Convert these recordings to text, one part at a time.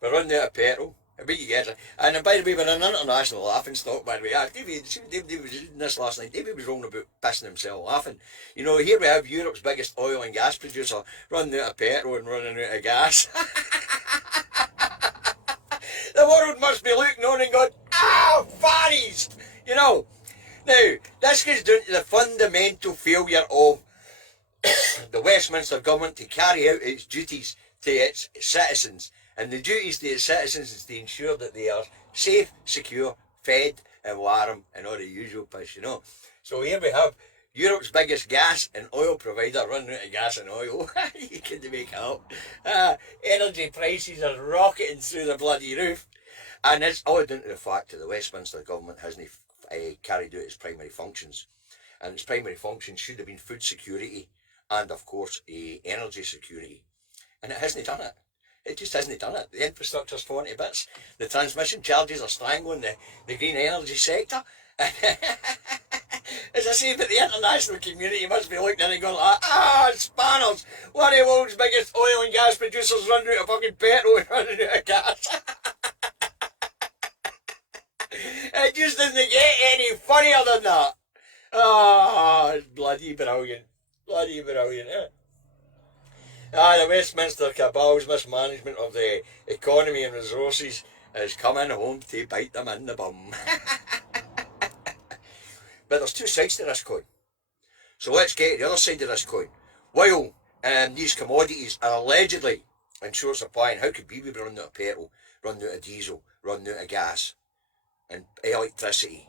We're running out of petrol. I bet you get it. And by the way, we're an international laughing stock, by the way. David was reading this last night. David was rolling about pissing himself laughing. You know, here we have Europe's biggest oil and gas producer running out of petrol and running out of gas. The world must be looking on and going, fannies! You know. Now, this gets down to the fundamental failure of the Westminster government to carry out its duties to its citizens. And the duties to its citizens is to ensure that they are safe, secure, fed and warm and all the usual piss, you know. So here we have Europe's biggest gas and oil provider running out of gas and oil. You couldn't make it up. Energy prices are rocketing through the bloody roof. And it's all down to the fact that the Westminster government hasn't carried out its primary functions. And its primary functions should have been food security and, of course, energy security. And it hasn't done it. It just hasn't done it. The infrastructure's falling to bits. The transmission charges are strangling the green energy sector. As I say, but the international community must be looking at it and going like, spanners! One of the world's biggest oil and gas producers running out of fucking petrol and running out of gas. It just doesn't get any funnier than that. It's bloody brilliant. Bloody brilliant, eh? The Westminster cabal's mismanagement of the economy and resources is coming home to bite them in the bum. But there's two sides to this coin. So let's get to the other side of this coin. While these commodities are allegedly in short supply, and how could we be running out of petrol, running out of diesel, running out of gas and electricity?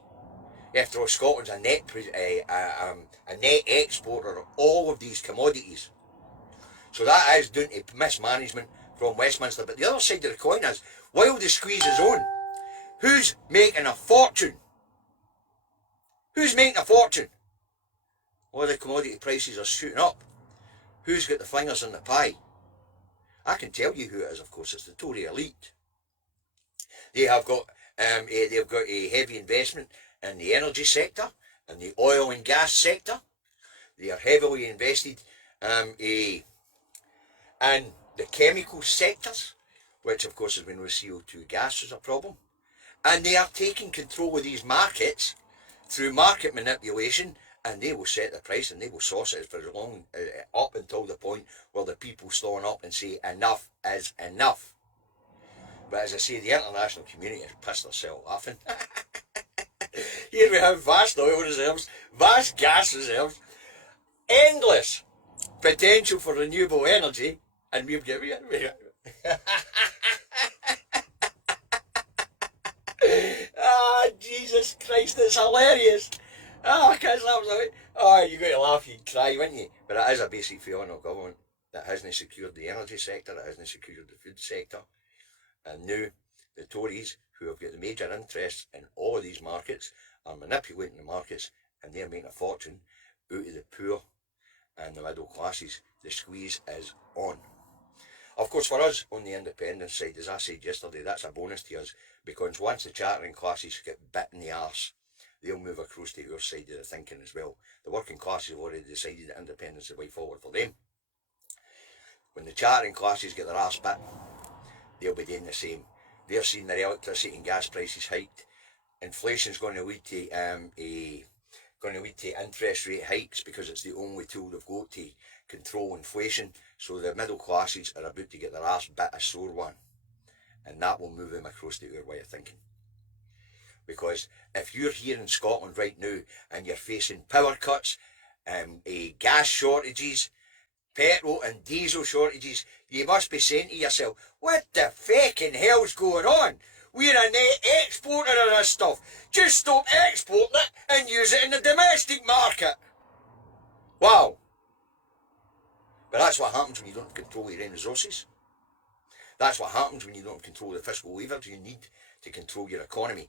After all, Scotland's a net exporter of all of these commodities. So that is down to mismanagement from Westminster. But the other side of the coin is, while the squeeze is on, who's making a fortune? Who's making a fortune? Well, the commodity prices are shooting up. Who's got the fingers in the pie? I can tell you who it is, of course. It's the Tory elite. They have got a heavy investment in the energy sector, in the oil and gas sector. They are heavily invested in the chemical sectors, which of course is when with CO2 gas is a problem. And they are taking control of these markets through market manipulation, and they will set the price and they will sauce it for as long up until the point where the people stand up and say enough is enough. But as I say, the international community has pissed themselves laughing. Here we have vast oil reserves, vast gas reserves, endless potential for renewable energy, and we've got Jesus Christ, it's hilarious. Because that was you got to laugh, you'd cry, wouldn't you? But it is a basic feeling of government that hasn't secured the energy sector, that hasn't secured the food sector. And now the Tories, who have got the major interests in all of these markets, are manipulating the markets, and they're making a fortune out of the poor and the middle classes. The squeeze is on. Of course, for us on the independent side, as I said yesterday, that's a bonus to us, because once the chartering classes get bit in the arse, they'll move across to our side of the thinking as well. The working classes have already decided that independence is the way forward for them. When the chartering classes get their arse bit, they'll be doing the same. They're seeing their electricity and gas prices hiked. Inflation's going to lead to interest rate hikes, because it's the only tool they've got to control inflation. So the middle classes are about to get their arse bit a sore one, and that will move them across to our way of thinking. Because if you're here in Scotland right now and you're facing power cuts, gas shortages, petrol and diesel shortages, you must be saying to yourself, what the fucking hell's going on? We're a net exporter of this stuff. Just stop exporting it and use it in the domestic market. Wow. But that's what happens when you don't control your own resources. That's what happens when you don't control the fiscal levers you need to control your economy.